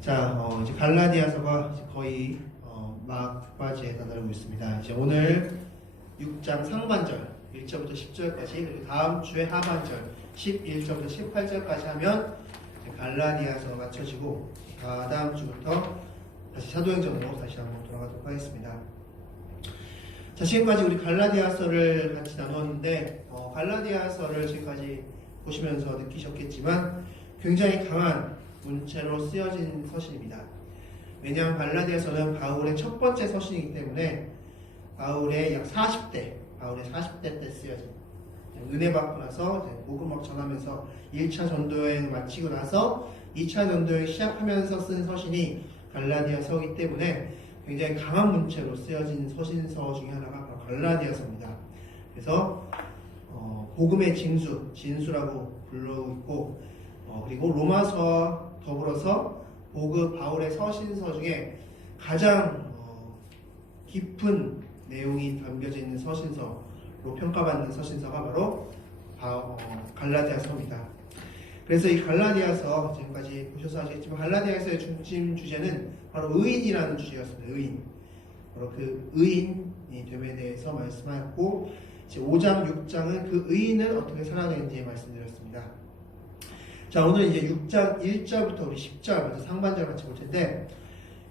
자, 이제 갈라디아서가 이제 거의 막바지에 다다르고 있습니다. 이제 오늘 6장 상반절 1절부터 10절까지, 그리고 다음 주에 하반절 11절부터 18절까지 하면 갈라디아서가 맞춰지고, 다음 주부터 다시 사도행전으로 다시 한번 돌아가도록 하겠습니다. 자, 지금까지 우리 갈라디아서를 같이 나눴는데, 갈라디아서를 지금까지 보시면서 느끼셨겠지만 굉장히 강한 문체로 쓰여진 서신입니다. 왜냐하면 갈라디아서는 바울의 첫 번째 서신이기 때문에 바울의 약 40대 때 쓰여진, 은혜 받고 나서 복음 막 전하면서 1차 전도여행 마치고 나서 2차 전도여행 시작하면서 쓴 서신이 갈라디아서이기 때문에 굉장히 강한 문체로 쓰여진 서신서 중에 하나가 바로 갈라디아서입니다. 그래서 복음의 진수라고 부르고 있고, 그리고 로마서와 더불어서 바울의 서신서 중에 가장 깊은 내용이 담겨져 있는 서신서로 평가받는 서신서가 바로 갈라디아서입니다. 그래서 이 갈라디아서, 지금까지 보셔서 아시겠지만 갈라디아서의 중심 주제는 바로 의인이라는 주제였습니다. 의인. 바로 그 의인이 됨에 대해서 말씀하였고, 이제 5장, 6장은 그 의인을 어떻게 살아야 되는지 말씀드렸습니다. 자, 오늘 이제 6장 1절부터 우리 10절, 먼저 상반절 같이 볼 텐데,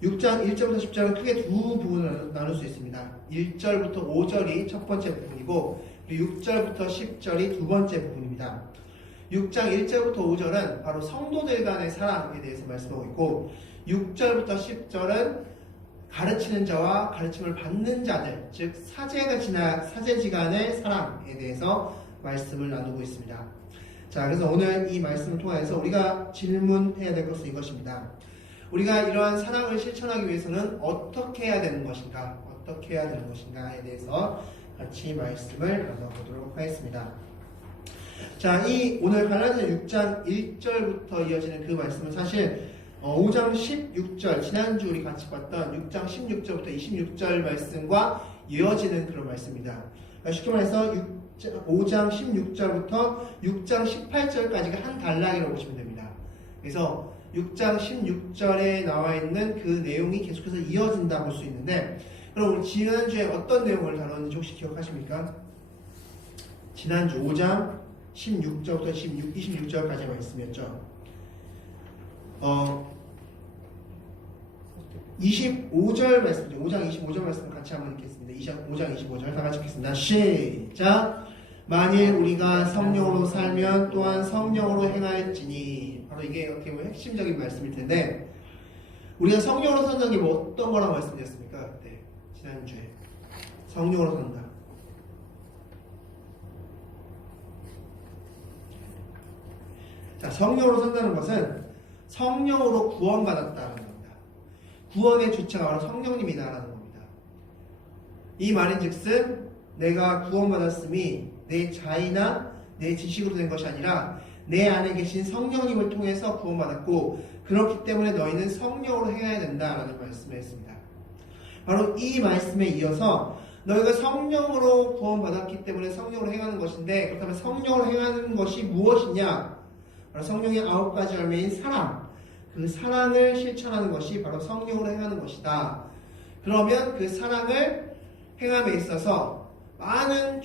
6장 1절부터 10절은 크게 두 부분을 나눌 수 있습니다. 1절부터 5절이 첫 번째 부분이고, 그리고 6절부터 10절이 두 번째 부분입니다. 6장 1절부터 5절은 바로 성도들 간의 사랑에 대해서 말씀하고 있고, 6절부터 10절은 가르치는 자와 가르침을 받는 자들, 즉 사제지간의 사랑에 대해서 말씀을 나누고 있습니다. 자, 그래서 오늘 이 말씀을 통해서 우리가 질문해야 될 것은 이것입니다. 우리가 이러한 사랑을 실천하기 위해서는 어떻게 해야 되는 것인가, 에 대해서 같이 말씀을 나눠보도록 하겠습니다. 자, 오늘 갈라디아 6장 1절부터 이어지는 그 말씀은 사실 5장 16절, 지난주 우리 같이 봤던 6장 16절부터 26절 말씀과 이어지는 그런 말씀입니다. 그러니까 쉽게 말해서 5장 16절부터 6장 18절까지가 한 단락이라고 보시면 됩니다. 그래서 6장 16절에 나와 있는 그 내용이 계속해서 이어진다 볼 수 있는데, 그럼 우리 지난주에 어떤 내용을 다뤘는지 혹시 기억하십니까? 지난주 5장 16절부터 26절까지 말씀이었죠. 25절 말씀이죠. 5장 25절 말씀 같이 한번 읽겠습니다. 5장 25절 다 같이 읽겠습니다. 시작! 만일 우리가 성령으로 살면 또한 성령으로 행할지니. 바로 이게 어떻게 보면 핵심적인 말씀일 텐데, 우리가 성령으로 산다는 게 뭐 어떤 거라고 말씀드렸습니까? 네, 지난주에 성령으로 산다. 자, 성령으로 산다는 것은 성령으로 구원받았다는 겁니다. 구원의 주체가 바로 성령님이다라는 겁니다. 이 말인즉슨 내가 구원받았음이 내 자의나 내 지식으로 된 것이 아니라 내 안에 계신 성령님을 통해서 구원받았고, 그렇기 때문에 너희는 성령으로 행해야 된다라는 말씀을 했습니다. 바로 이 말씀에 이어서 너희가 성령으로 구원받았기 때문에 성령으로 행하는 것인데, 그렇다면 성령으로 행하는 것이 무엇이냐? 바로 성령의 9가지 열매인 사랑, 그 사랑을 실천하는 것이 바로 성령으로 행하는 것이다. 그러면 그 사랑을 행함에 있어서 많은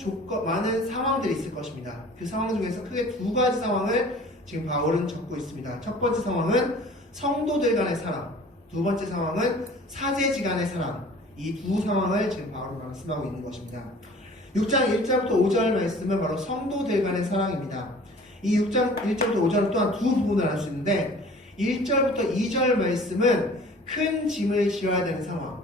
상황들이 있을 것입니다. 그 상황 중에서 크게 두 가지 상황을 지금 바울은 적고 있습니다. 첫 번째 상황은 성도들 간의 사랑, 두 번째 상황은 사제지간의 사랑. 이 두 상황을 지금 바울은 말씀하고 있는 것입니다. 6장 1절부터 5절 말씀은 바로 성도들 간의 사랑입니다. 이 6장 1절부터 5절은 또한 두 부분을 알 수 있는데, 1절부터 2절 말씀은 큰 짐을 지어야 되는 상황,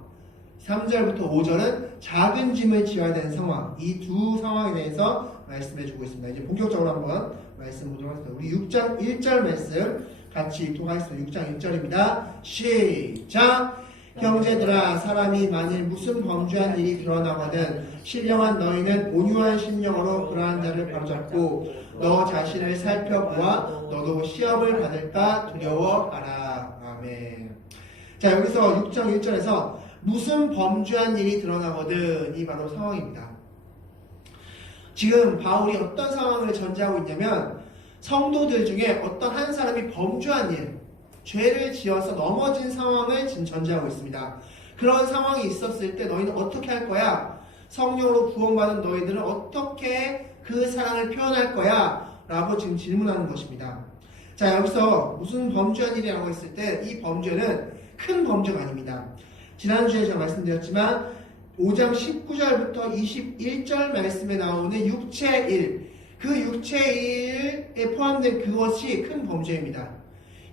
3절부터 5절은 작은 짐을 지어야 되는 상황, 이 두 상황에 대해서 말씀해주고 있습니다. 이제 본격적으로 한번 말씀 보도록 하겠습니다. 우리 6장 1절 말씀 같이 읽도록 하겠습니다. 6장 1절입니다. 시작! 형제들아, 사람이 만일 무슨 범죄한 일이 드러나거든 신령한 너희는 온유한 심령으로 그러한 자를 바로잡고 너 자신을 살펴보아 너도 시험을 받을까 두려워하라. 아멘. 자, 여기서 6장 1절에서 무슨 범죄한 일이 드러나거든, 이 바로 상황입니다. 지금 바울이 어떤 상황을 전제하고 있냐면, 성도들 중에 어떤 한 사람이 범죄한 일, 죄를 지어서 넘어진 상황을 지금 전제하고 있습니다. 그런 상황이 있었을 때 너희는 어떻게 할 거야? 성령으로 구원받은 너희들은 어떻게 그 사랑을 표현할 거야? 라고 지금 질문하는 것입니다. 자, 여기서 무슨 범죄한 일이라고 했을 때 이 범죄는 큰 범죄가 아닙니다. 지난주에 제가 말씀드렸지만 5장 19절부터 21절 말씀에 나오는 육체의 일, 그 육체의 일에 포함된 그것이 큰 범죄입니다.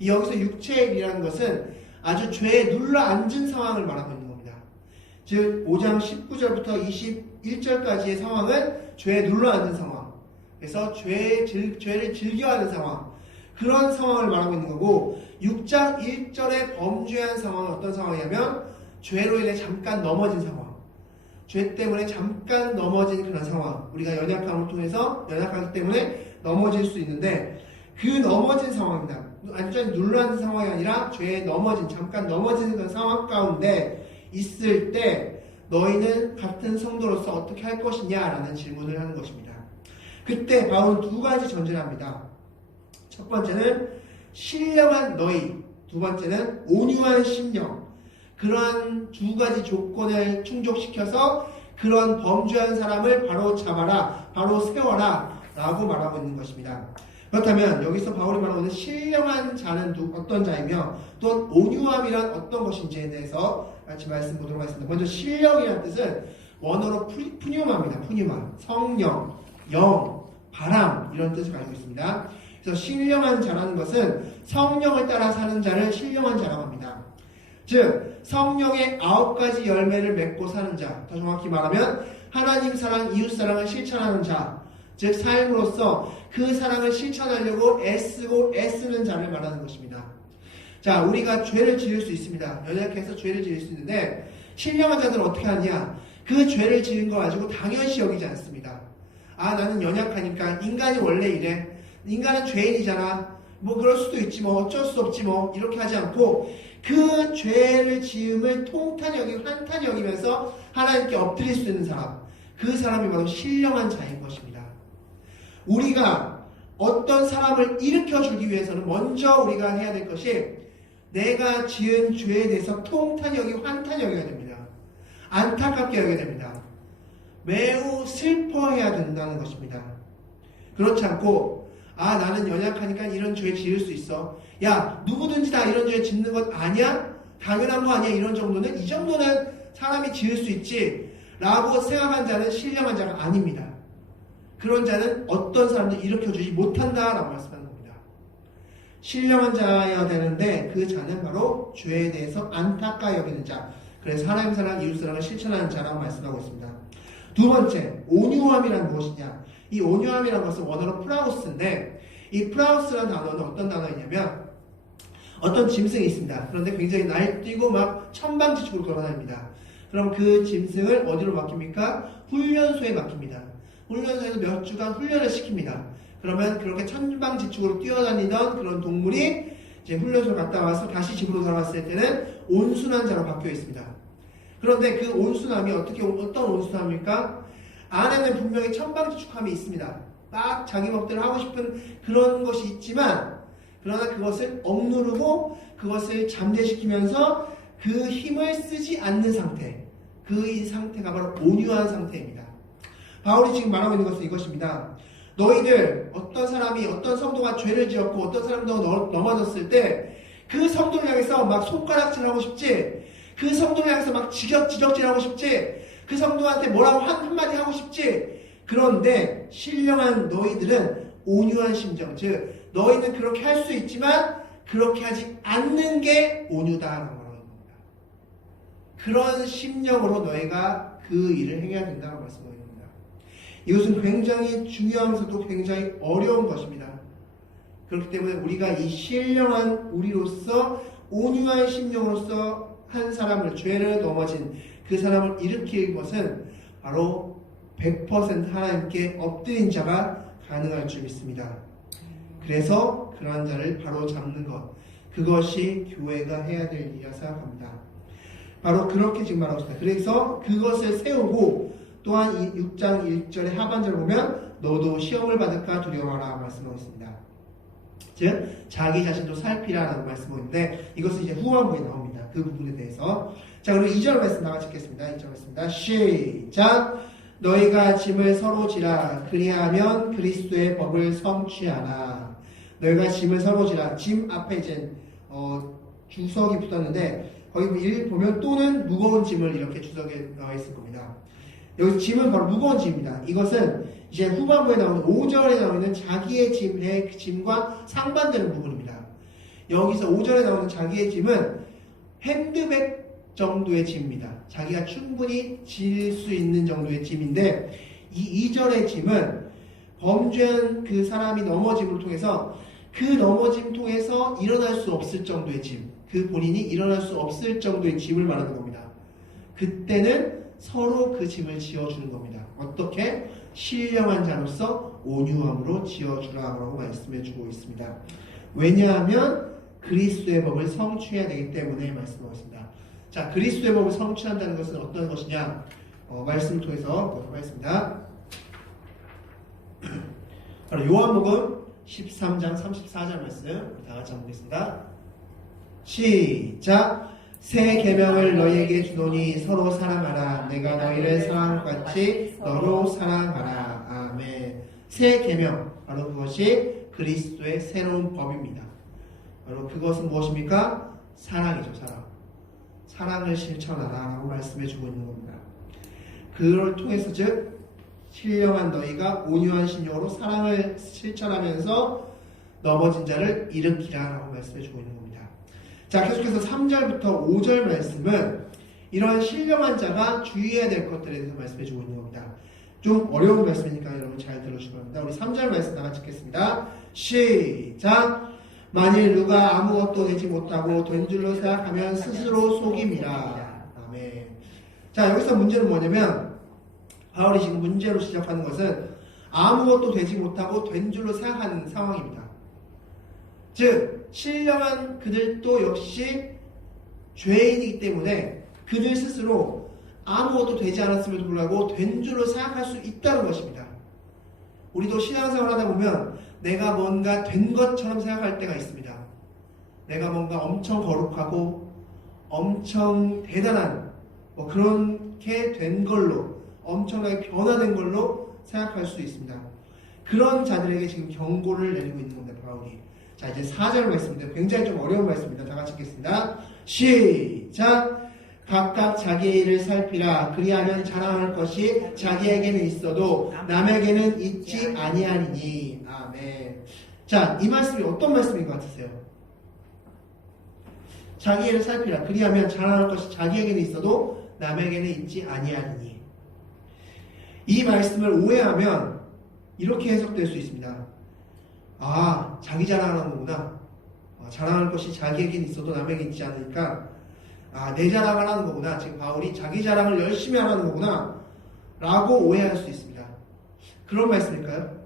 여기서 육체의 일이라는 것은 아주 죄에 눌러 앉은 상황을 말하고 있는 겁니다. 즉 5장 19절부터 21절까지의 상황은 죄에 눌러 앉은 상황, 그래서 죄를 즐겨하는 상황, 그런 상황을 말하고 있는 거고, 6장 1절에 범죄한 상황은 어떤 상황이냐면 죄로 인해 잠깐 넘어진 상황, 죄 때문에 잠깐 넘어진 그런 상황, 우리가 연약함을 통해서 연약하기 때문에 넘어질 수 있는데 그 넘어진 상황입니다. 완전히 눌러앉은 상황이 아니라 죄에 넘어진, 잠깐 넘어지는 그런 상황 가운데 있을 때 너희는 같은 성도로서 어떻게 할 것이냐라는 질문을 하는 것입니다. 그때 바울은 두 가지 전제를 합니다. 첫 번째는 신령한 너희, 두 번째는 온유한 심령. 그러한 두 가지 조건을 충족시켜서 그런 범죄한 사람을 바로 잡아라, 바로 세워라 라고 말하고 있는 것입니다. 그렇다면 여기서 바울이 말하고 있는 신령한 자는 어떤 자이며 또 온유함이란 어떤 것인지에 대해서 같이 말씀 보도록 하겠습니다. 먼저 신령이라는 뜻은 원어로 푸뉴마입니다. 푸뉴마, 성령, 영, 바람 이런 뜻을 가지고 있습니다. 그래서 신령한 자라는 것은 성령을 따라 사는 자를 신령한 자라고 합니다. 즉 성령의 9가지 열매를 맺고 사는 자, 더 정확히 말하면 하나님 사랑, 이웃 사랑을 실천하는 자, 즉 삶으로서 그 사랑을 실천하려고 애쓰는 자를 말하는 것입니다. 자, 우리가 죄를 지을 수 있습니다. 연약해서 죄를 지을 수 있는데 신령한 자들은 어떻게 하냐? 그 죄를 지은 거 가지고 당연시 여기지 않습니다. 아, 나는 연약하니까, 인간이 원래 이래, 인간은 죄인이잖아, 뭐 그럴 수도 있지, 뭐 어쩔 수 없지, 뭐 이렇게 하지 않고 그 죄를 지음을 통탄 여기고 한탄 여기면서 하나님께 엎드릴 수 있는 사람, 그 사람이 바로 신령한 자인 것입니다. 우리가 어떤 사람을 일으켜주기 위해서는 먼저 우리가 해야 될 것이 내가 지은 죄에 대해서 통탄 여기고 한탄 여겨야 됩니다. 안타깝게 여겨야 됩니다. 매우 슬퍼해야 된다는 것입니다. 그렇지 않고 아, 나는 연약하니까 이런 죄 지을 수 있어. 야, 누구든지 다 이런 죄 짓는 것 아니야? 당연한 거 아니야? 이런 정도는? 이 정도는 사람이 지을 수 있지 라고 생각한 자는 신령한 자가 아닙니다. 그런 자는 어떤 사람도 일으켜주지 못한다라고 말씀하는 겁니다. 신령한 자여야 되는데 그 자는 바로 죄에 대해서 안타까 여기는 자, 그래서 하나님 사랑, 이웃 사랑을 실천하는 자라고 말씀하고 있습니다. 두 번째, 온유함이란 무엇이냐? 이 온유함이라는 것은 원어로 프라우스인데 이 프라우스라는 단어는 어떤 단어이냐면 어떤 짐승이 있습니다. 그런데 굉장히 날뛰고 막 천방지축으로 돌아다닙니다. 그럼 그 짐승을 어디로 맡깁니까? 훈련소에 맡깁니다. 훈련소에서 몇 주간 훈련을 시킵니다. 그러면 그렇게 천방지축으로 뛰어다니던 그런 동물이 이제 훈련소에 갔다 와서 다시 집으로 돌아왔을 때는 온순한 자로 바뀌어 있습니다. 그런데 그 온순함이 어떤 온순함입니까? 안에는 분명히 천방지축함이 있습니다. 막 자기 멋대로 하고 싶은 그런 것이 있지만 그러나 그것을 억누르고 그것을 잠재시키면서 그 힘을 쓰지 않는 상태, 그 상태가 바로 온유한 상태입니다. 바울이 지금 말하고 있는 것은 이것입니다. 너희들 어떤 사람이 어떤 성도가 죄를 지었고 어떤 사람도 넘어졌을 때 그 성도를 향해서 막 손가락질하고 싶지, 그 성도를 향해서 막 지적질하고 싶지, 그 성도한테 뭐라고 한마디 하고 싶지. 그런데 신령한 너희들은 온유한 심정, 즉 너희는 그렇게 할 수 있지만 그렇게 하지 않는 게 온유다라고 말하는 겁니다. 그런 심령으로 너희가 그 일을 행해야 된다고 말씀하고 있는 겁니다. 이것은 굉장히 중요하면서도 굉장히 어려운 것입니다. 그렇기 때문에 우리가 이 신령한 우리로서 온유한 심령으로서 한 사람을, 죄를 넘어진 그 사람을 일으킬 것은 바로 100% 하나님께 엎드린 자가 가능할 줄 믿습니다. 그래서 그러한 자를 바로 잡는 것, 그것이 교회가 해야 될 일이라 생각합니다. 바로 그렇게 지금 말하고 있습니다. 그래서 그것을 세우고 또한 이 6장 1절의 하반절을 보면 너도 시험을 받을까 두려워하라 말씀하고 있습니다. 즉 자기 자신도 살피라라는 말씀인데 이것은 이제 후반부에 나옵니다. 그 부분에 대해서. 자, 그리고 2절 말씀 다 같이 읽겠습니다. 2절 말씀입니다. 시작. 너희가 짐을 서로 지라. 그리하면 그리스도의 법을 성취하라. 너희가 짐을 서로 지라. 짐 앞에 이제 주석이 붙었는데 거기 보면 또는 무거운 짐을 이렇게 주석에 나와 있을 겁니다. 여기 짐은 바로 무거운 짐입니다. 이것은 이제 후반부에 나오는 5절에 나오는 자기의 짐과 상반되는 부분입니다. 여기서 5절에 나오는 자기의 짐은 핸드백 정도의 짐입니다. 자기가 충분히 질 수 있는 정도의 짐인데 이 2절의 짐은 범죄한 그 사람이 넘어짐을 통해서 그 넘어짐 통해서 일어날 수 없을 정도의 짐, 그 본인이 일어날 수 없을 정도의 짐을 말하는 겁니다. 그때는 서로 그 짐을 지어주는 겁니다. 어떻게? 신령한 자로서 온유함으로 지어주라고 말씀해주고 있습니다. 왜냐하면 그리스도의 법을 성취해야 되기 때문에 말씀하고 있습니다. 자, 그리스도의 법을 성취한다는 것은 어떤 것이냐? 말씀을 통해서 보도록 하겠습니다. 바로 요한복음 13장 34절 말씀 다 같이 한번 보겠습니다. 시작. 새 계명을 너희에게 주노니 서로 사랑하라. 내가 너희를 사랑한 것 같이 너로 사랑하라. 아멘. 새 계명, 바로 그것이 그리스도의 새로운 법입니다. 바로 그것은 무엇입니까? 사랑이죠. 사랑을 실천하라라고 말씀해주고 있는 겁니다. 그걸 통해서 즉 신령한 너희가 온유한 신령으로 사랑을 실천하면서 넘어진 자를 일으키라라고 말씀해주고 있는 겁니다. 자, 계속해서 3절부터 5절 말씀은 이러한 신령한 자가 주의해야 될 것들에 대해서 말씀해주고 있는 겁니다. 좀 어려운 말씀이니까 여러분 잘 들어주시기 바랍니다. 우리 3절 말씀 다 같이 읽겠습니다. 시작. 만일 누가 아무것도 되지 못하고 된 줄로 생각하면 스스로 속임이라. 아멘. 자, 여기서 문제는 뭐냐면 바울이 지금 문제로 시작하는 것은 아무것도 되지 못하고 된 줄로 생각하는 상황입니다. 즉 신령한 그들도 역시 죄인이기 때문에 그들 스스로 아무것도 되지 않았음에도 불구하고 된 줄로 생각할 수 있다는 것입니다. 우리도 신앙생활 하다 보면 내가 뭔가 된 것처럼 생각할 때가 있습니다. 내가 뭔가 엄청 거룩하고 엄청 대단한 그렇게 된 걸로 엄청나게 변화된 걸로 생각할 수 있습니다. 그런 자들에게 지금 경고를 내리고 있는 겁니다. 바울이. 자, 이제 4절 말씀인데 굉장히 좀 어려운 말씀입니다. 다 같이 읽겠습니다. 시작. 각각 자기의 일을 살피라. 그리하면 자랑할 것이 자기에게는 있어도 남에게는 있지 아니하리니. 아멘. 자, 이 말씀이 어떤 말씀인 것 같으세요? 자기의 일을 살피라. 그리하면 자랑할 것이 자기에게는 있어도 남에게는 있지 아니하리니. 이 말씀을 오해하면 이렇게 해석될 수 있습니다. 아, 자기 자랑하는 거구나. 자랑할 것이 자기에게는 있어도 남에게 있지 않으니까 내 자랑을 하는 거구나. 지금 바울이 자기 자랑을 열심히 하는 거구나 라고 오해할 수 있습니다. 그런 말씀일까요?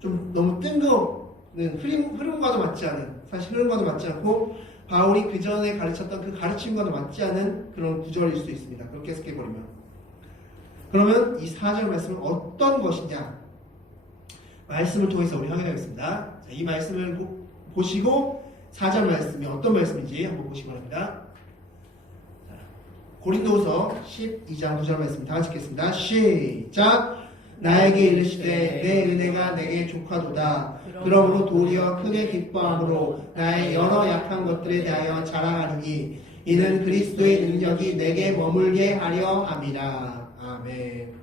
좀 너무 뜬금없는 흐름과도 맞지 않은, 사실 흐름과도 맞지 않고 바울이 그 전에 가르쳤던 그 가르침과도 맞지 않은 그런 구절일 수 있습니다. 그렇게 해석해버리면. 그러면 이 4절 말씀은 어떤 것이냐? 말씀을 통해서 우리 확인하겠습니다. 자, 이 말씀을 보시고 4절 말씀이 어떤 말씀인지 한번 보시기 바랍니다. 자, 고린도후서 12장 9절 말씀 다 같이 읽겠습니다. 시작. 나에게 이르시되 내 은혜가 내게 족하도다. 그러므로 도리어 크게 기뻐함으로 나의 여러 약한 것들에 대하여 자랑하리니 이는 그리스도의 능력이 내게 머물게 하려 함이라. 아멘.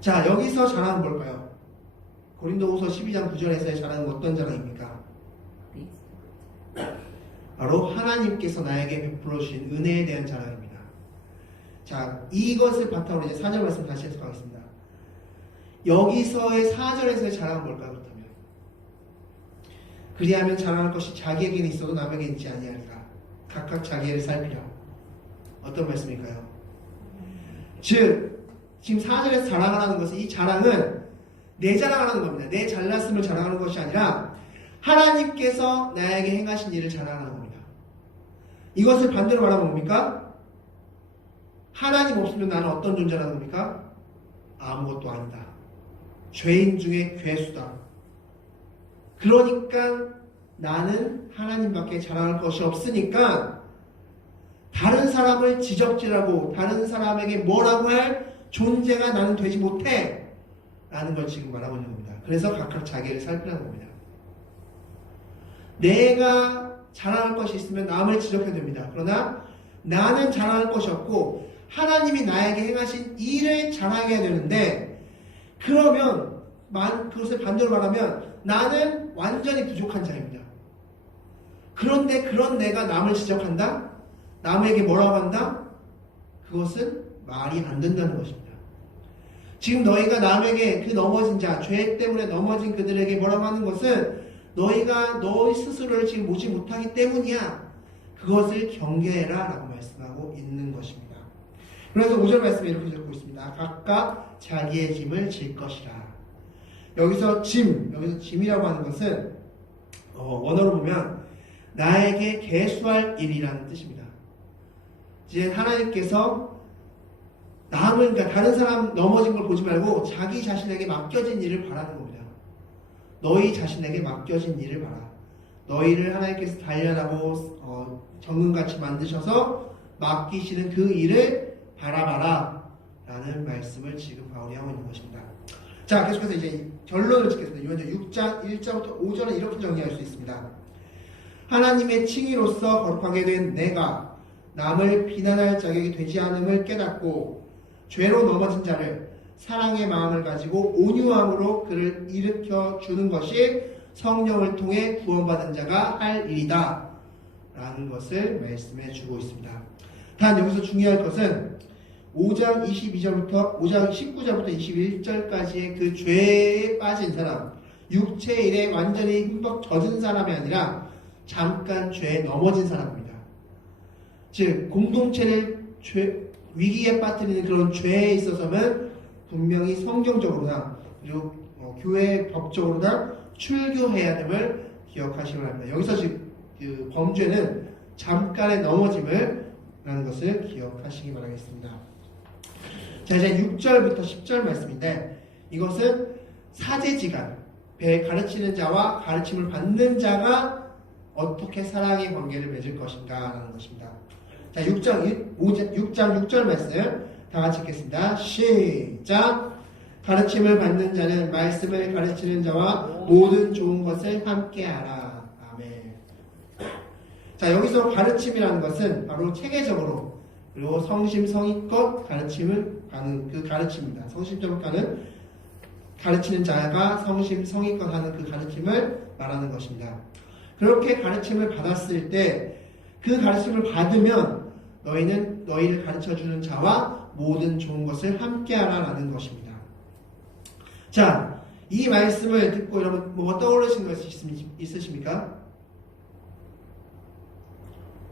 자, 여기서 자랑은 뭘까요? 고린도후서 12장 9절에서의 자랑은 어떤 자랑입니까? 바로 하나님께서 나에게 베풀어 주신 은혜에 대한 자랑입니다. 자, 이것을 바탕으로 이제 4절 말씀 다시 해석하겠습니다. 여기서의 4절에서의 자랑은 뭘까요? 그렇다면 그리하면 자랑할 것이 자기에게는 있어도 남에게 있지 아니하리라. 각각 자기를 살피라. 어떤 말씀일까요? 즉 지금 4절에서 자랑하라는 것은 이 자랑은 내 자랑하는 겁니다. 내 잘났음을 자랑하는 것이 아니라 하나님께서 나에게 행하신 일을 자랑하는 겁니다. 이것을 반대로 말하면 뭡니까? 하나님 없으면 나는 어떤 존재라는 겁니까? 아무것도 아니다. 죄인 중에 괴수다. 그러니까 나는 하나님밖에 자랑할 것이 없으니까 다른 사람을 지적질하고 다른 사람에게 뭐라고 할 존재가 나는 되지 못해 라는 걸 지금 말하고 있는 겁니다. 그래서 각각 자기를 살피라는 겁니다. 내가 자랑할 것이 있으면 남을 지적해도 됩니다. 그러나 나는 자랑할 것이 없고 하나님이 나에게 행하신 일을 자랑해야 되는데, 그러면 그것을 반대로 말하면 나는 완전히 부족한 자입니다. 그런데 그런 내가 남을 지적한다? 남에게 뭐라고 한다? 그것은 말이 안 된다는 것입니다. 지금 너희가 남에게 그 넘어진 자, 죄 때문에 넘어진 그들에게 뭐라고 하는 것은 너희가 너희 스스로를 지금 모지 못하기 때문이야. 그것을 경계해라 라고 말씀하고 있는 것입니다. 그래서 5절 말씀에 이렇게 적고 있습니다. 각각 자기의 짐을 질 것이라. 여기서 짐이라고 하는 것은 원어로 보면 나에게 계수할 일이라는 뜻입니다. 이제 하나님께서 그러니까 다른 사람 넘어진 걸 보지 말고 자기 자신에게 맡겨진 일을 바라는 겁니다. 너희 자신에게 맡겨진 일을 봐라. 너희를 하나님께서 단련하고 정금같이 만드셔서 맡기시는 그 일을 바라봐라 라는 말씀을 지금 바울이 하고 있는 것입니다. 자, 계속해서 이제 결론을 짓겠습니다. 요한복음 6장 1절부터 5절은 이렇게 정리할 수 있습니다. 하나님의 칭의로서 거룩하게 된 내가 남을 비난할 자격이 되지 않음을 깨닫고 죄로 넘어진 자를 사랑의 마음을 가지고 온유함으로 그를 일으켜 주는 것이 성령을 통해 구원받은 자가 할 일이다 라는 것을 말씀해 주고 있습니다. 단 여기서 중요할 것은 5장 19절부터 21절까지의 그 죄에 빠진 사람, 육체의 일에 완전히 흠뻑 젖은 사람이 아니라 잠깐 죄에 넘어진 사람입니다. 즉 공동체를 위기에 빠뜨리는 그런 죄에 있어서는 분명히 성경적으로나 그리고 교회 법적으로나 출교해야 됨을 기억하시기 바랍니다. 여기서 지금 그 범죄는 잠깐의 넘어짐을 라는 것을 기억하시기 바라겠습니다. 자, 이제 6절부터 10절 말씀인데, 이것은 사제지간, 가르치는 자와 가르침을 받는 자가 어떻게 사랑의 관계를 맺을 것인가 라는 것입니다. 자, 6장 6절 말씀 다 같이 읽겠습니다. 시작! 가르침을 받는 자는 말씀을 가르치는 자와 모든 좋은 것을 함께하라. 아멘. 자, 여기서 가르침이라는 것은 바로 체계적으로 그리고 성심성의껏 가르침을 가는 그 가르침입니다. 성심적으로 가는 가르치는 자가 성심성의껏 하는 그 가르침을 말하는 것입니다. 그렇게 가르침을 받았을 때 그 가르침을 받으면 너희는 너희를 가르쳐주는 자와 모든 좋은 것을 함께하라 라는 것입니다. 자, 이 말씀을 듣고 여러분 뭐 떠오르시는 것이 있으십니까?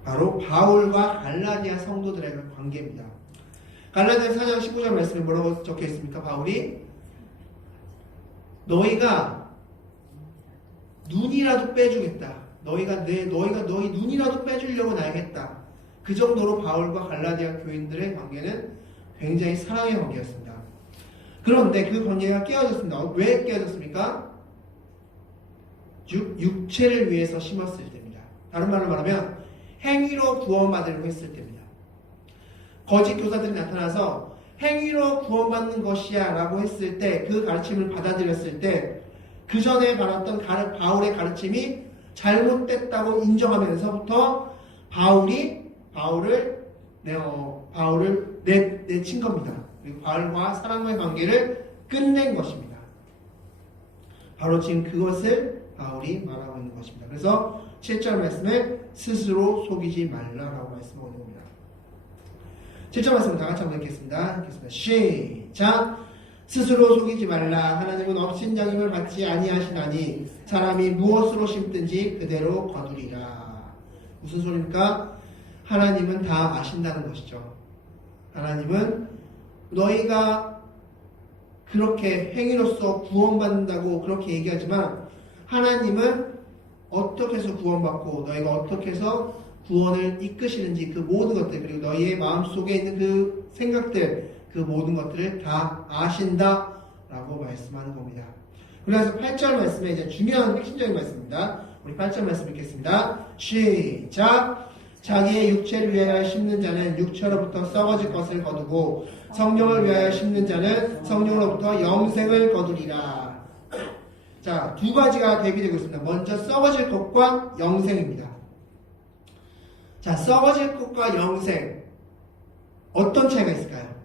바로 바울과 갈라디아 성도들의 관계입니다. 갈라디아 4장 19절 말씀에 뭐라고 적혀 있습니까? 바울이 너희가 눈이라도 빼주겠다. 너희가 너희 눈이라도 빼주려고 나야겠다. 그 정도로 바울과 갈라디아 교인들의 관계는 굉장히 사랑의 관계였습니다. 그런데 그 관계가 깨어졌습니다. 왜 깨어졌습니까? 육체를 위해서 심었을 때입니다. 다른 말로 말하면 행위로 구원받으려고 했을 때입니다. 거짓 교사들이 나타나서 행위로 구원받는 것이야 라고 했을 때, 그 가르침을 받아들였을 때 그 전에 받았던 바울의 가르침이 잘못됐다고 인정하면서부터 바울을 내친 겁니다. 그리고 바울과 사랑과의 관계를 끝낸 것입니다. 바로 지금 그것을 바울이 말하고 있는 것입니다. 그래서 7절 말씀에 스스로 속이지 말라라고 말씀하고 있는 겁니다. 7절 말씀을 다 같이 한번 읽겠습니다. 시작! 스스로 속이지 말라. 하나님은 업신여김을 받지 아니하시나니 사람이 무엇으로 심든지 그대로 거두리라. 무슨 소리입니까? 하나님은 다 아신다는 것이죠. 하나님은 너희가 그렇게 행위로서 구원받는다고 그렇게 얘기하지만 하나님은 어떻게 해서 구원받고 너희가 어떻게 해서 구원을 이끄시는지 그 모든 것들, 그리고 너희의 마음속에 있는 그 생각들, 그 모든 것들을 다 아신다라고 말씀하는 겁니다. 그래서 8절 말씀에 이제 중요한 핵심적인 말씀입니다. 우리 8절 말씀 읽겠습니다. 시작! 자기의 육체를 위하여 심는 자는 육체로부터 썩어질 것을 거두고 성령을 위하여 심는 자는 성령으로부터 영생을 거두리라. 자, 두 가지가 대비되고 있습니다. 먼저 썩어질 것과 영생입니다. 자, 썩어질 것과 영생. 어떤 차이가 있을까요?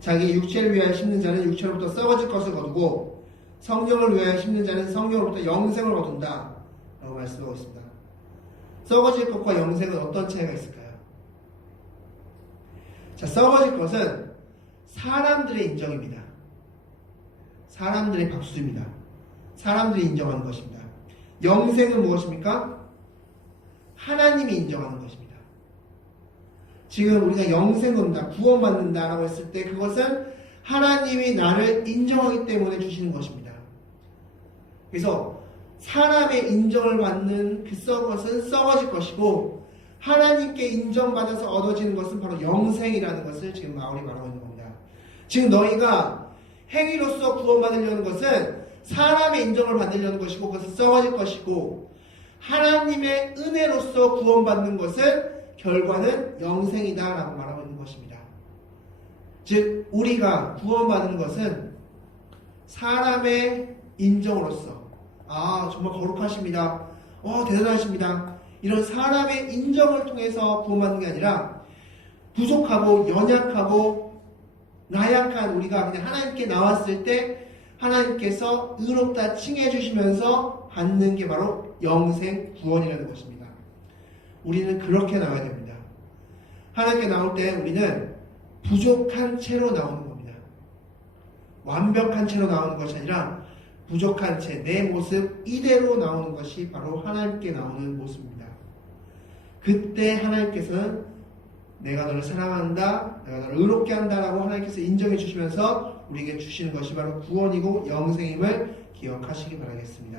자기 육체를 위하여 심는 자는 육체로부터 썩어질 것을 거두고 성령을 위하여 심는 자는 성령으로부터 영생을 거둔다 라고 말씀하고 있습니다. 썩어질 것과 영생은 어떤 차이가 있을까요? 자, 썩어질 것은 사람들의 인정입니다. 사람들의 박수입니다. 사람들이 인정하는 것입니다. 영생은 무엇입니까? 하나님이 인정하는 것입니다. 지금 우리가 영생 온다, 구원받는다라고 했을 때 그것은 하나님이 나를 인정하기 때문에 주시는 것입니다. 그래서 사람의 인정을 받는 그 것은 썩어질 것이고 하나님께 인정받아서 얻어지는 것은 바로 영생이라는 것을 지금 바울이 말하고 있는 겁니다. 지금 너희가 행위로서 구원받으려는 것은 사람의 인정을 받으려는 것이고 그것은 썩어질 것이고 하나님의 은혜로서 구원받는 것은 결과는 영생이다라고 말하고 있는 것입니다. 즉 우리가 구원받는 것은 사람의 인정으로서 정말 거룩하십니다. 대단하십니다. 이런 사람의 인정을 통해서 구원받는 게 아니라 부족하고 연약하고 나약한 우리가 그냥 하나님께 나왔을 때 하나님께서 의롭다 칭해 주시면서 받는 게 바로 영생 구원이라는 것입니다. 우리는 그렇게 나와야 됩니다. 하나님께 나올 때 우리는 부족한 채로 나오는 겁니다. 완벽한 채로 나오는 것이 아니라 부족한 채, 내 모습 이대로 나오는 것이 바로 하나님께 나오는 모습입니다. 그때 하나님께서는 내가 너를 사랑한다, 내가 너를 의롭게 한다라고 하나님께서 인정해 주시면서 우리에게 주시는 것이 바로 구원이고 영생임을 기억하시기 바라겠습니다.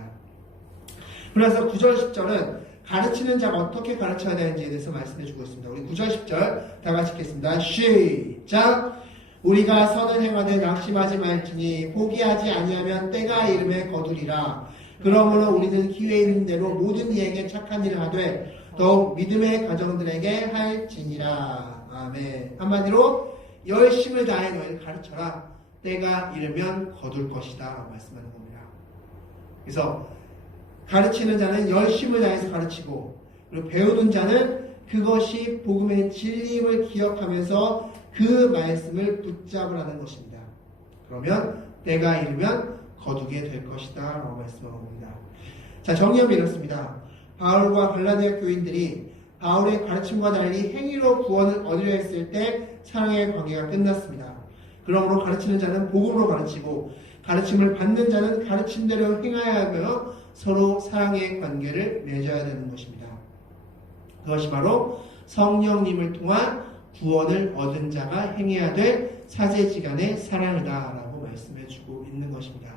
그래서 9절, 10절은 가르치는 자가 어떻게 가르쳐야 되는지에 대해서 말씀해 주고 있습니다. 우리 9절, 10절 다 같이 읽겠습니다. 시작! 우리가 선을 행하되 낙심하지 말지니 포기하지 아니하면 때가 이름에 거두리라. 그러므로 우리는 기회 있는 대로 모든 이에게 착한 일을 하되 더욱 믿음의 가정들에게 할지니라. 아멘. 한마디로 열심을 다해 너희를 가르쳐라. 때가 이르면 거둘 것이다 라고 말씀하는 겁니다. 그래서 가르치는 자는 열심을 다해서 가르치고 그리고 배우는 자는 그것이 복음의 진리임을 기억하면서 그 말씀을 붙잡으라는 것입니다. 그러면 때가 이르면 거두게 될 것이다 라고 말씀하고 있습니다. 자, 정리하면 이렇습니다. 바울과 갈라디아 교인들이 바울의 가르침과 달리 행위로 구원을 얻으려 했을 때 사랑의 관계가 끝났습니다. 그러므로 가르치는 자는 복음으로 가르치고 가르침을 받는 자는 가르침대로 행하여야 하며 서로 사랑의 관계를 맺어야 되는 것입니다. 그것이 바로 성령님을 통한 구원을 얻은 자가 행해야 될 사제지간의 사랑이다 라고 말씀해주고 있는 것입니다.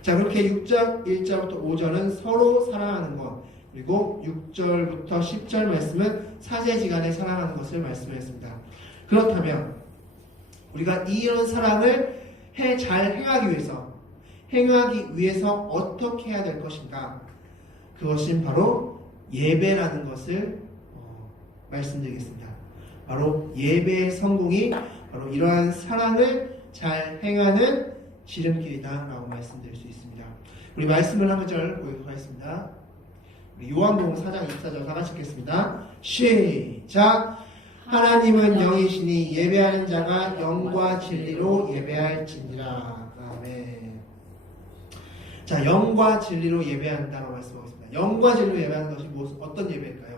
자, 그렇게 6절 1절부터 5절은 서로 사랑하는 것, 그리고 6절부터 10절 말씀은 사제지간에 사랑하는 것을 말씀했습니다. 그렇다면 우리가 이런 사랑을 잘 행하기 위해서 어떻게 해야 될 것인가? 그것은 바로 예배라는 것을 말씀드리겠습니다. 바로 예배의 성공이 바로 이러한 사랑을 잘 행하는 지름길이다 라고 말씀드릴 수 있습니다. 우리 말씀을 한 구절 보도록 하겠습니다. 요한복음 4장 24절 다 같이 읽겠습니다. 시작! 하나님은 영이시니 예배하는 자가 영과 진리로 예배할지니라. 아멘. 자, 영과 진리로 예배한다고 말씀하고 있습니다. 영과 진리로 예배하는 것이 어떤 예배일까요?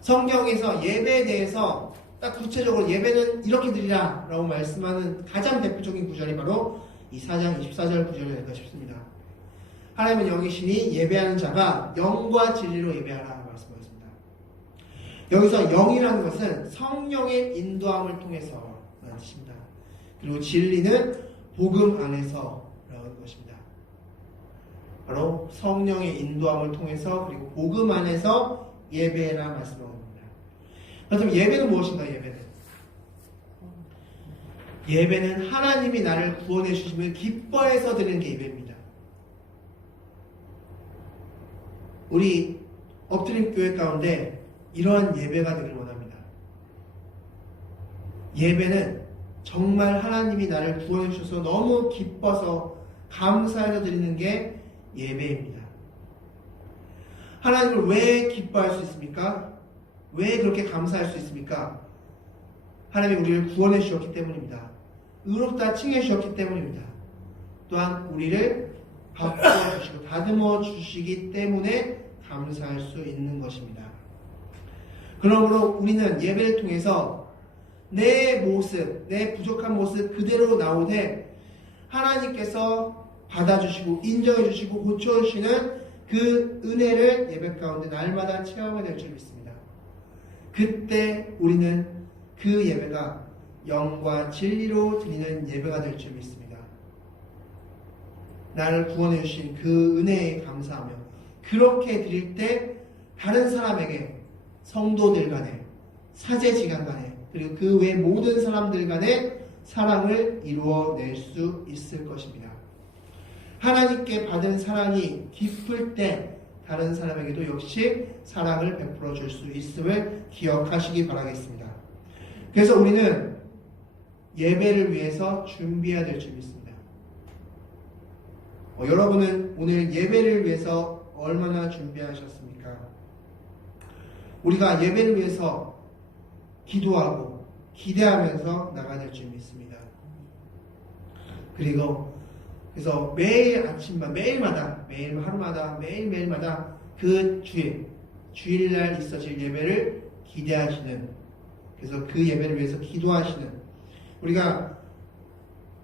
성경에서 예배에 대해서 딱 구체적으로 예배는 이렇게 드리라 라고 말씀하는 가장 대표적인 구절이 바로 이 4장 24절 구절이 아닐까 싶습니다. 하나님은 영이시니 예배하는 자가 영과 진리로 예배하라 말씀하고 있습니다. 여기서 영이라는 것은 성령의 인도함을 통해서 라는 뜻입니다. 그리고 진리는 복음 안에서 라는 것입니다. 바로 성령의 인도함을 통해서 그리고 복음 안에서 예배라 말씀하고 있습니다. 그렇다면 예배는 무엇인가? 예배는 하나님이 나를 구원해 주심을 기뻐해서 드리는 게 예배입니다. 우리 엎드림 교회 가운데 이러한 예배가 되길 원합니다. 예배는 정말 하나님이 나를 구원해 주셔서 너무 기뻐서 감사해서 드리는 게 예배입니다. 하나님을 왜 기뻐할 수 있습니까? 왜 그렇게 감사할 수 있습니까? 하나님이 우리를 구원해 주셨기 때문입니다. 의롭다 칭해 주셨기 때문입니다. 또한 우리를 바꾸어 주시고 다듬어 주시기 때문에 감사할 수 있는 것입니다. 그러므로 우리는 예배를 통해서 내 모습, 내 부족한 모습 그대로 나오되 하나님께서 받아주시고 인정해주시고 고쳐주시는 그 은혜를 예배 가운데 날마다 체험하게 될 줄 믿습니다. 그때 우리는 그 예배가 영과 진리로 드리는 예배가 될 줄 믿습니다. 나를 구원해 주신 그 은혜에 감사하며 그렇게 드릴 때 다른 사람에게 성도들 간에 사제지간 간에 그리고 그 외 모든 사람들 간에 사랑을 이루어낼 수 있을 것입니다. 하나님께 받은 사랑이 깊을 때 다른 사람에게도 역시 사랑을 베풀어 줄 수 있음을 기억하시기 바라겠습니다. 그래서 우리는 예배를 위해서 준비해야 될 줄 믿습니다. 여러분은 오늘 예배를 위해서 얼마나 준비하셨습니까? 우리가 예배를 위해서 기도하고 기대하면서 나가야 될 줄 믿습니다. 그래서 매일 아침마다 매일 하루마다 매일마다 그 주일날 있어질 예배를 기대하시는, 그래서 그 예배를 위해서 기도하시는, 우리가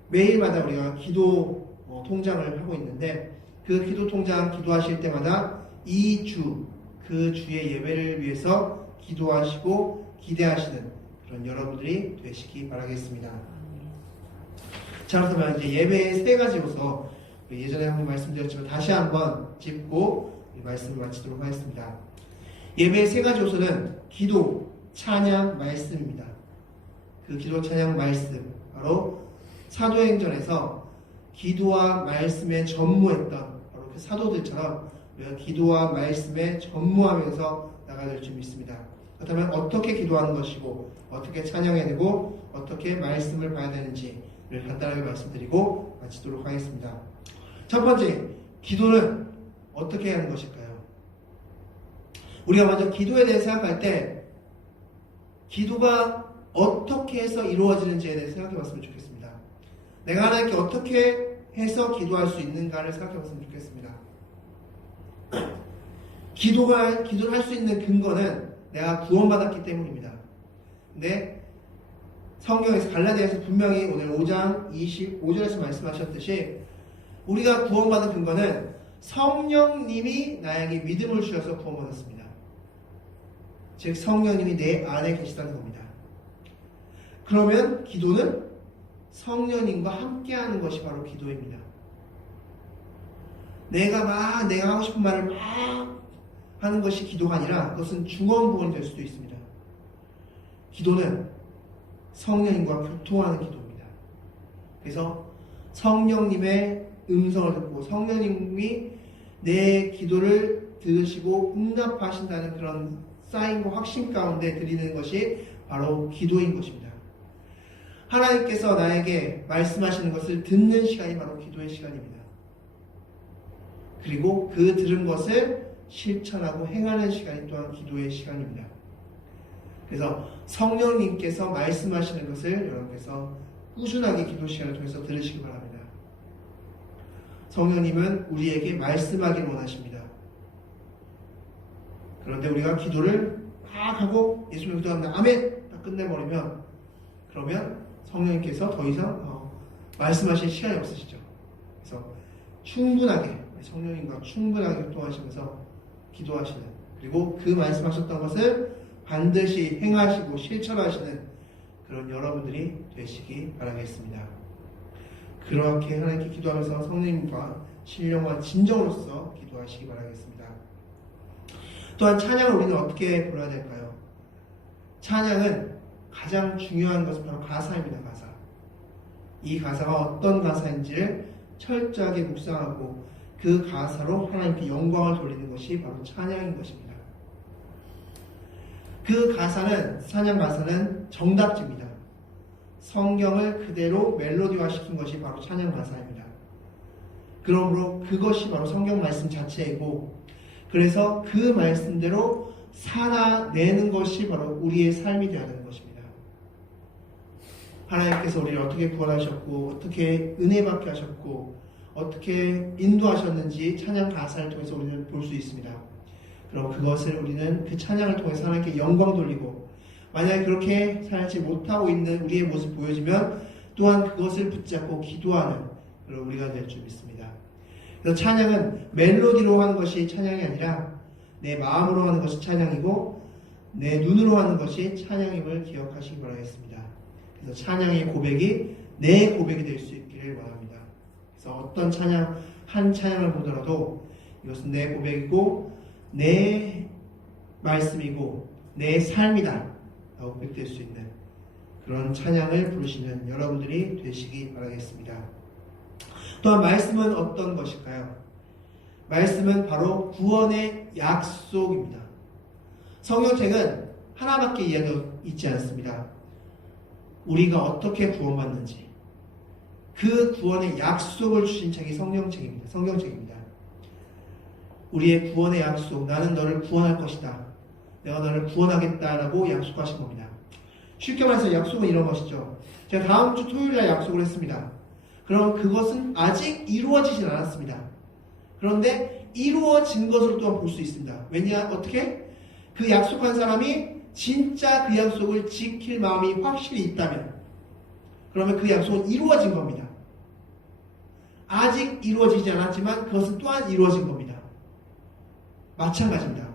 매일마다 우리가 기도 통장을 하고 있는데 그 기도 통장 기도하실 때마다 그 주의 예배를 위해서 기도하시고 기대하시는 그런 여러분들이 되시기 바라겠습니다. 자, 그렇다면 이제 예배의 세 가지 요소, 예전에 한번 말씀드렸지만 다시 한번 짚고 이 말씀을 마치도록 하겠습니다. 예배의 세 가지 요소는 기도, 찬양, 말씀입니다. 그 기도, 찬양, 말씀, 바로 사도행전에서 기도와 말씀에 전무했던 바로 그 사도들처럼 우리가 기도와 말씀에 전무하면서 나가야 될 줄 믿습니다. 그렇다면 어떻게 기도하는 것이고 어떻게 찬양해야 되고 어떻게 말씀을 봐야 되는지를 간단하게 말씀드리고 마치도록 하겠습니다. 첫 번째, 기도는 어떻게 하는 것일까요? 우리가 먼저 기도에 대해 생각할 때 기도가 어떻게 해서 이루어지는지에 대해 생각해 봤으면 좋겠습니다. 내가 하나님께 어떻게 해서 기도할 수 있는가를 생각해 봤으면 좋겠습니다. 기도를 할 수 있는 근거는 내가 구원받았기 때문입니다. 근데 성경에서 갈라디아에서 분명히 오늘 5장 25절에서 말씀하셨듯이 우리가 구원받은 근거는 성령님이 나에게 믿음을 주셔서 구원받았습니다. 즉 성령님이 내 안에 계시다는 겁니다. 그러면 기도는 성령님과 함께하는 것이 바로 기도입니다. 내가 하고 싶은 말을 막 하는 것이 기도가 아니라 그것은 중언부언이 될 수도 있습니다. 기도는 성령님과 교통하는 기도입니다. 그래서 성령님의 음성을 듣고 성령님이 내 기도를 들으시고 응답하신다는 그런 사인과 확신 가운데 드리는 것이 바로 기도인 것입니다. 하나님께서 나에게 말씀하시는 것을 듣는 시간이 바로 기도의 시간입니다. 그리고 그 들은 것을 실천하고 행하는 시간이 또한 기도의 시간입니다. 그래서 성령님께서 말씀하시는 것을 여러분께서 꾸준하게 기도 시간을 통해서 들으시기 바랍니다. 성령님은 우리에게 말씀하기를 원하십니다. 그런데 우리가 기도를 막 하고 예수님 기도합니다. 아멘! 딱 끝내버리면 그러면 성령님께서 더 이상 말씀하실 시간이 없으시죠. 그래서 충분하게 성령님과 충분하게 교통하시면서 기도하시는, 그리고 그 말씀하셨던 것을 반드시 행하시고 실천하시는 그런 여러분들이 되시기 바라겠습니다. 그렇게 하나님께 기도하면서 성령님과 신령과 진정으로서 기도하시기 바라겠습니다. 또한 찬양을 우리는 어떻게 불러야 될까요? 찬양은 가장 중요한 것은 바로 가사입니다. 가사. 이 가사가 어떤 가사인지를 철저하게 묵상하고 그 가사로 하나님께 영광을 돌리는 것이 바로 찬양인 것입니다. 그 가사는, 찬양 가사는 정답지입니다. 성경을 그대로 멜로디화 시킨 것이 바로 찬양 가사입니다. 그러므로 그것이 바로 성경 말씀 자체이고, 그래서 그 말씀대로 살아내는 것이 바로 우리의 삶이 되어야 되는 것입니다. 하나님께서 우리를 어떻게 구원하셨고, 어떻게 은혜받게 하셨고, 어떻게 인도하셨는지 찬양 가사를 통해서 우리는 볼 수 있습니다. 그럼 그것을 우리는 그 찬양을 통해서 하나님께 영광 돌리고, 만약에 그렇게 살지 못하고 있는 우리의 모습 보여지면 또한 그것을 붙잡고 기도하는 그런 우리가 될 줄 믿습니다. 그래서 찬양은 멜로디로 하는 것이 찬양이 아니라 내 마음으로 하는 것이 찬양이고 내 눈으로 하는 것이 찬양임을 기억하시기 바라겠습니다. 그래서 찬양의 고백이 내 고백이 될 수 있기를 원합니다. 그래서 어떤 찬양, 한 찬양을 보더라도 이것은 내 고백이고 내 말씀이고 내 삶이다 라고 고백될 수 있는 그런 찬양을 부르시는 여러분들이 되시기 바라겠습니다. 또한 말씀은 어떤 것일까요? 말씀은 바로 구원의 약속입니다. 성경책은 하나밖에 이야기가 있지 않습니다. 우리가 어떻게 구원받는지 그 구원의 약속을 주신 책이 성경책입니다. 우리의 구원의 약속, 나는 너를 구원할 것이다. 내가 너를 구원하겠다라고 약속하신 겁니다. 쉽게 말해서 약속은 이런 것이죠. 제가 다음 주 토요일날 약속을 했습니다. 그럼 그것은 아직 이루어지진 않았습니다. 그런데 이루어진 것으로 또한 볼 수 있습니다. 왜냐, 어떻게? 그 약속한 사람이 진짜 그 약속을 지킬 마음이 확실히 있다면, 그러면 그 약속은 이루어진 겁니다. 아직 이루어지지 않았지만 그것은 또한 이루어진 겁니다. 마찬가지입니다.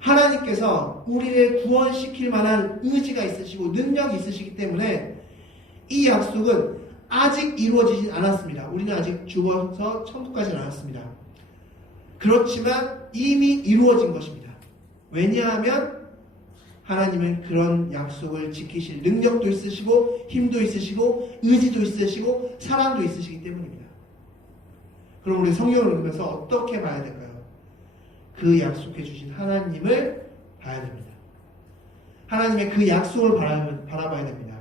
하나님께서 우리를 구원시킬 만한 의지가 있으시고 능력이 있으시기 때문에 이 약속은 아직 이루어지진 않았습니다. 우리는 아직 죽어서 천국 가진 않았습니다. 그렇지만 이미 이루어진 것입니다. 왜냐하면 하나님은 그런 약속을 지키실 능력도 있으시고 힘도 있으시고 의지도 있으시고 사랑도 있으시기 때문입니다. 그럼 우리 성경을 읽으면서 어떻게 봐야 될까요? 그 약속해 주신 하나님을 봐야 됩니다. 하나님의 그 약속을 바라봐야 됩니다.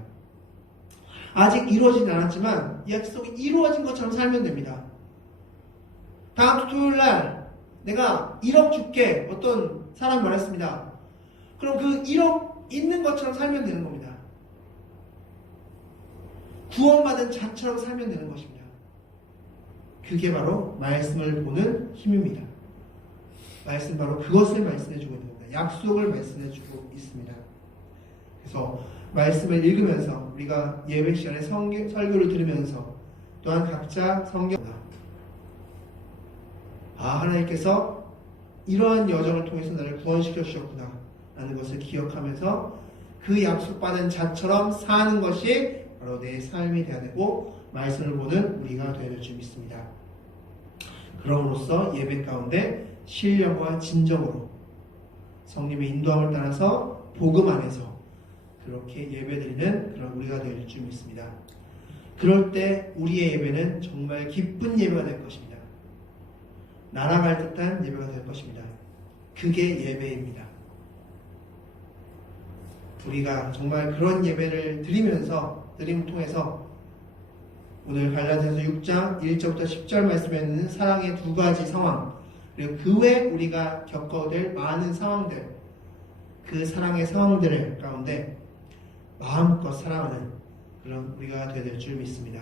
아직 이루어지진 않았지만 이 약속이 이루어진 것처럼 살면 됩니다. 다음 주 토요일날 내가 1억 줄게, 어떤 사람이 말했습니다. 그럼 그 1억 있는 것처럼 살면 되는 겁니다. 구원받은 자처럼 살면 되는 것입니다. 그게 바로 말씀을 보는 힘입니다. 말씀, 바로 그것을 말씀해주고 있는 겁니다. 약속을 말씀해주고 있습니다. 그래서 말씀을 읽으면서 우리가 예배 시간에 설교를 들으면서 또한 각자 성경, 하나님께서 이러한 여정을 통해서 나를 구원시켜 주셨구나 라는 것을 기억하면서 그 약속받은 자처럼 사는 것이 바로 내 삶이 되어야 되고 말씀을 보는 우리가 되어야 될 줄 믿습니다. 그럼으로써 예배 가운데 신령과 진정으로 성령의 인도함을 따라서 복음 안에서 그렇게 예배드리는 그런 우리가 될 줄 믿습니다. 그럴 때 우리의 예배는 정말 기쁜 예배가 될 것입니다. 날아갈 듯한 예배가 될 것입니다. 그게 예배입니다. 우리가 정말 그런 예배를 드림을 통해서 오늘 갈라디아서 6장 1절부터 10절 말씀에 있는 사랑의 두 가지 상황, 그리고 그 외에 우리가 겪어야 될 많은 상황들, 그 사랑의 상황들 가운데 마음껏 사랑하는 그런 우리가 되어야 될 줄 믿습니다.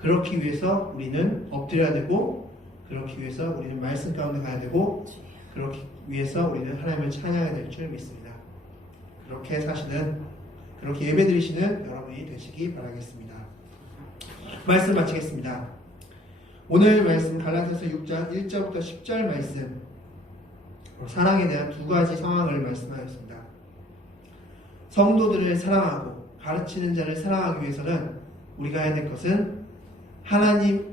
그렇기 위해서 우리는 엎드려야 되고, 그렇기 위해서 우리는 말씀 가운데 가야 되고, 그렇기 위해서 우리는 하나님을 찬양해야 될 줄 믿습니다. 그렇게 사시는, 그렇게 예배드리시는 여러분이 되시기 바라겠습니다. 말씀 마치겠습니다. 오늘 말씀 갈라디아서 6장 1절부터 10절 말씀, 사랑에 대한 두 가지 상황을 말씀하였습니다. 성도들을 사랑하고 가르치는 자를 사랑하기 위해서는 우리가 해야 될 것은 하나님을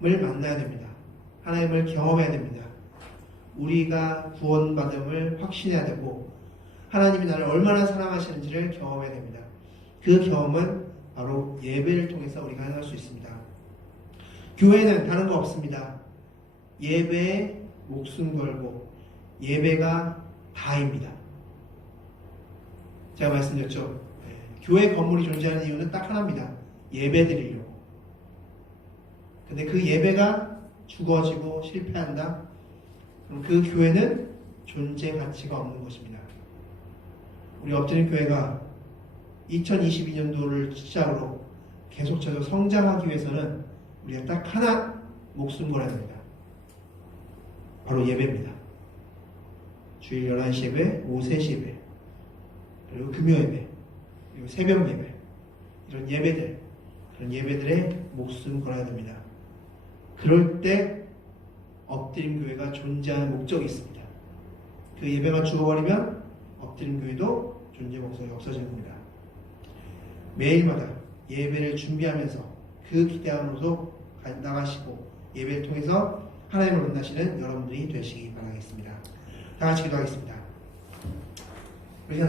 만나야 됩니다. 하나님을 경험해야 됩니다. 우리가 구원받음을 확신해야 되고 하나님이 나를 얼마나 사랑하시는지를 경험해야 됩니다. 그 경험은 바로 예배를 통해서 우리가 행할 수 있습니다. 교회는 다른 거 없습니다. 예배에 목숨 걸고 예배가 다입니다. 제가 말씀드렸죠. 교회 건물이 존재하는 이유는 딱 하나입니다. 예배 드리려고. 근데 그 예배가 죽어지고 실패한다? 그럼 그 교회는 존재 가치가 없는 것입니다. 우리 엎드린 교회가 2022년도를 시작으로 계속적으로 성장하기 위해서는 우리가 딱 하나 목숨 걸어야 됩니다. 바로 예배입니다. 주일 11시 예배, 오후 3시 예배, 그리고 금요 예배, 그리고 새벽 예배, 이런 예배들, 그런 예배들에 목숨 걸어야 됩니다. 그럴 때 엎드림 교회가 존재하는 목적이 있습니다. 그 예배가 죽어버리면 엎드림 교회도 존재 목적이 없어지는 겁니다. 매일마다 예배를 준비하면서 그 기대함으로 나가시고 예배를 통해서 하나님을 만나시는 여러분들이 되시기 바라겠습니다. 다 같이 기도하겠습니다. 우리가